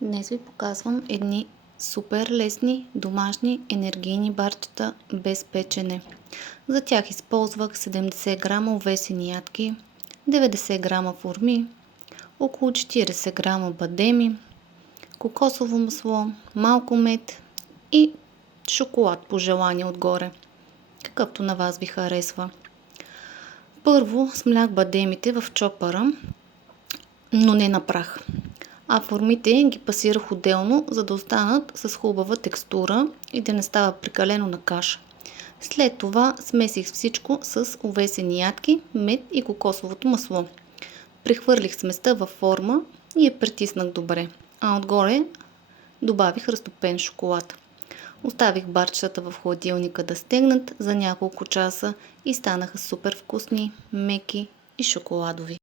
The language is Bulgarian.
Днес ви показвам едни супер лесни домашни енергийни барчета без печене. За тях използвах 70 грама овесени ядки, 90 грама форми, около 40 грама бадеми, кокосово масло, малко мед и шоколад по желание отгоре, какъвто на вас ви харесва. Първо смлях бадемите в чопъра, но не на прах. А формите ги пасирах отделно, за да останат с хубава текстура и да не става прекалено на каша. След това смесих всичко с овесени ядки, мед и кокосовото масло. Прехвърлих сместа във форма и я притиснах добре, а отгоре добавих разтопен шоколад. Оставих барчетата в хладилника да стегнат за няколко часа и станаха супер вкусни, меки и шоколадови.